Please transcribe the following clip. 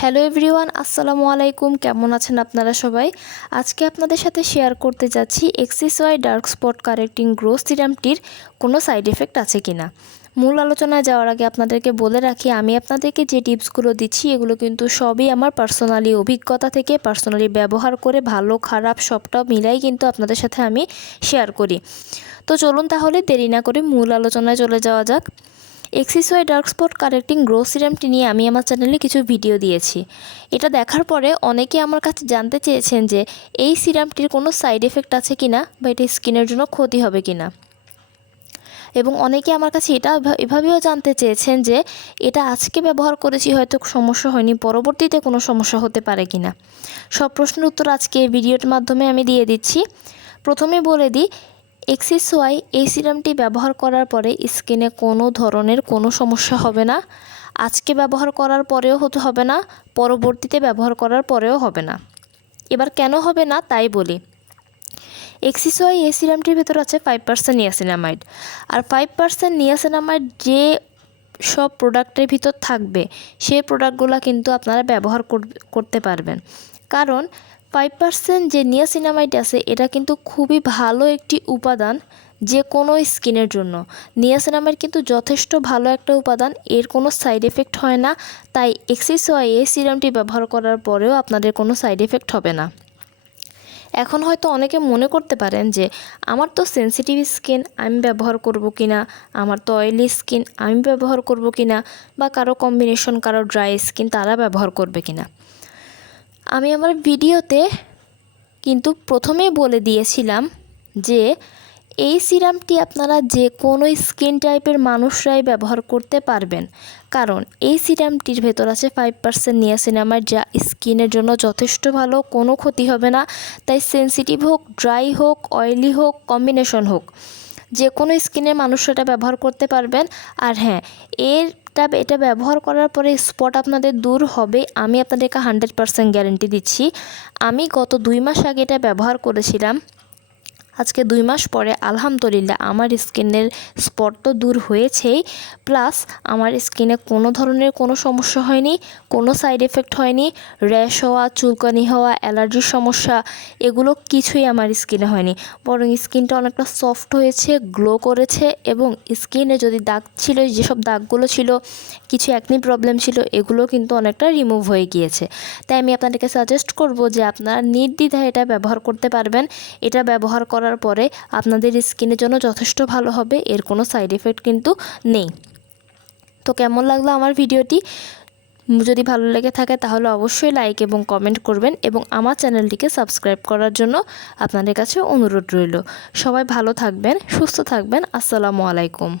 Hello everyone, আসসালামু আলাইকুম। কেমন আছেন আপনারা সবাই? আজকে আপনাদের সাথে শেয়ার করতে যাচ্ছি এক্সিসওয়াই ডার্ক স্পট কারেক্টিং গ্লো সিরামটির কোনো সাইড এফেক্ট আছে কিনা। মূল আলোচনায় যাওয়ার আগে আপনাদেরকে বলে রাখি, আমি আপনাদেরকে যে টিপসগুলো দিচ্ছি এগুলো কিন্তু সবই আমার পার্সোনালি অভিজ্ঞতা থেকে পার্সোনালি ব্যবহার করে ভালো খারাপ সবটা মিলাই কিন্তু আপনাদের সাথে আমি শেয়ার করি। তো চলুন তাহলে দেরি না করে মূল আলোচনায় চলে যাওয়া যাক। এক্সিসওয়াই ডার্ক স্পট কারেক্টিং গ্লো সিরামটি নিয়ে আমি আমার চ্যানেলে কিছু ভিডিও দিয়েছি। এটা দেখার পরে অনেকে আমার কাছে জানতে চেয়েছেন যে এই সিরামটির কোনো সাইড এফেক্ট আছে কিনা বা এটা স্কিনের জন্য ক্ষতি হবে কিনা, এবং অনেকে আমার কাছে এটা এভাবেও জানতে চেয়েছেন যে এটা আজকে ব্যবহার করেছি হয়তো সমস্যা হয়নি, পরবর্তীতে কোনো সমস্যা হতে পারে কিনা। সব প্রশ্নের উত্তর আজকে এই ভিডিওর মাধ্যমে আমি দিয়ে দিচ্ছি। প্রথমে বলে দিই, এক্সিসওয়াই এই সিরামটি ব্যবহার করার পরে স্কিনে কোনো ধরনের কোনো সমস্যা হবে না। আজকে ব্যবহার করার পরেও হতে হবে না, পরবর্তীতে ব্যবহার করার পরেও হবে না। এবার কেন হবে না তাই বলি। এক্সিসওয়াই এই সিরামটির ভেতর আছে 5% নিয়াসিনামাইড, আর 5% নিয়াসিনামাইড যে সব প্রোডাক্টের ভিতর থাকবে সেই প্রোডাক্টগুলো কিন্তু আপনারা ব্যবহার করতে পারবেন, কারণ 5% যে নিয়াসিনামাইড আছে এটা কিন্তু খুবই ভালো একটি উপাদান যে কোনো স্কিনের জন্য। নিয়াসিনামাইড কিন্তু যথেষ্ট ভালো একটা উপাদান, এর কোনো সাইড এফেক্ট হয় না। তাই এক্সিসওয়াই এই সিরামটি ব্যবহার করার পরেও আপনাদের কোনো সাইড এফেক্ট হবে না। এখন হয়তো অনেকে মনে করতে পারেন যে আমার তো সেনসিটিভ স্কিন, আমি ব্যবহার করব কিনা, আমার তো অয়েলি স্কিন, আমি ব্যবহার করব কিনা, বা কারো কম্বিনেশন, কারো ড্রাই স্কিন, তারা ব্যবহার করবে কিনা। আমি আমার ভিডিওতে কিন্তু প্রথমেই বলে দিয়েছিলাম যে এই সিরামটি আপনারা যে কোনো স্কিন টাইপের মানুষরাই ব্যবহার করতে পারবেন, কারণ এই সিরামটির ভেতর আছে 5% নিয়াসিনামাইড, যা স্কিনের জন্য যথেষ্ট ভালো, কোনো ক্ষতি হবে না। তাই সেনসিটিভ হোক, ড্রাই হোক, অয়েলি হোক, কম্বিনেশন হোক, যে কোনো স্কিনের মানুষরা এটা ব্যবহার করতে পারবেন। আর হ্যাঁ, এটা ব্যবহার করার পরে স্পট আপনাদের দূর হবে, আমি আপনাদেরকে 100% গ্যারেন্টি দিচ্ছি। আমি গত 2 মাস আগে এটা ব্যবহার করেছিলাম, আজকে 2 মাস পরে আলহামদুলিল্লাহ আমার স্কিনের স্পট তো দূর হয়েছেই, প্লাস আমার স্কিনে কোনো ধরনের কোনো সমস্যা হয়নি, কোনো সাইড এফেক্ট হয়নি। র্যাশ হওয়া, চুলকানি হওয়া, অ্যালার্জির সমস্যা এগুলো কিছুই আমার স্কিনে হয়নি, বরং স্কিনটা অনেকটা সফট হয়েছে, গ্লো করেছে, এবং স্কিনে যদি দাগ ছিল, যেসব দাগগুলো ছিল, কিছু অ্যাকনি প্রবলেম ছিল, এগুলো কিন্তু অনেকটা রিমুভ হয়ে গিয়েছে। তাই আমি আপনাদেরকে সাজেস্ট করব যে আপনারা নির্দ্বিধায় এটা ব্যবহার করতে পারবেন। এটা ব্যবহার করার পরে আপনাদের স্কিনের জন্য যথেষ্ট ভালো হবে, এর কোনো সাইড এফেক্ট কিন্তু নেই। তো কেমন লাগলো আমার ভিডিওটি? যদি ভালো লেগে থাকে তাহলে অবশ্যই লাইক এবং কমেন্ট করবেন, এবং আমার চ্যানেলটিকে সাবস্ক্রাইব করার জন্য আপনাদের কাছে অনুরোধ রইল। সবাই ভালো থাকবেন, সুস্থ থাকবেন। আসসালামু আলাইকুম।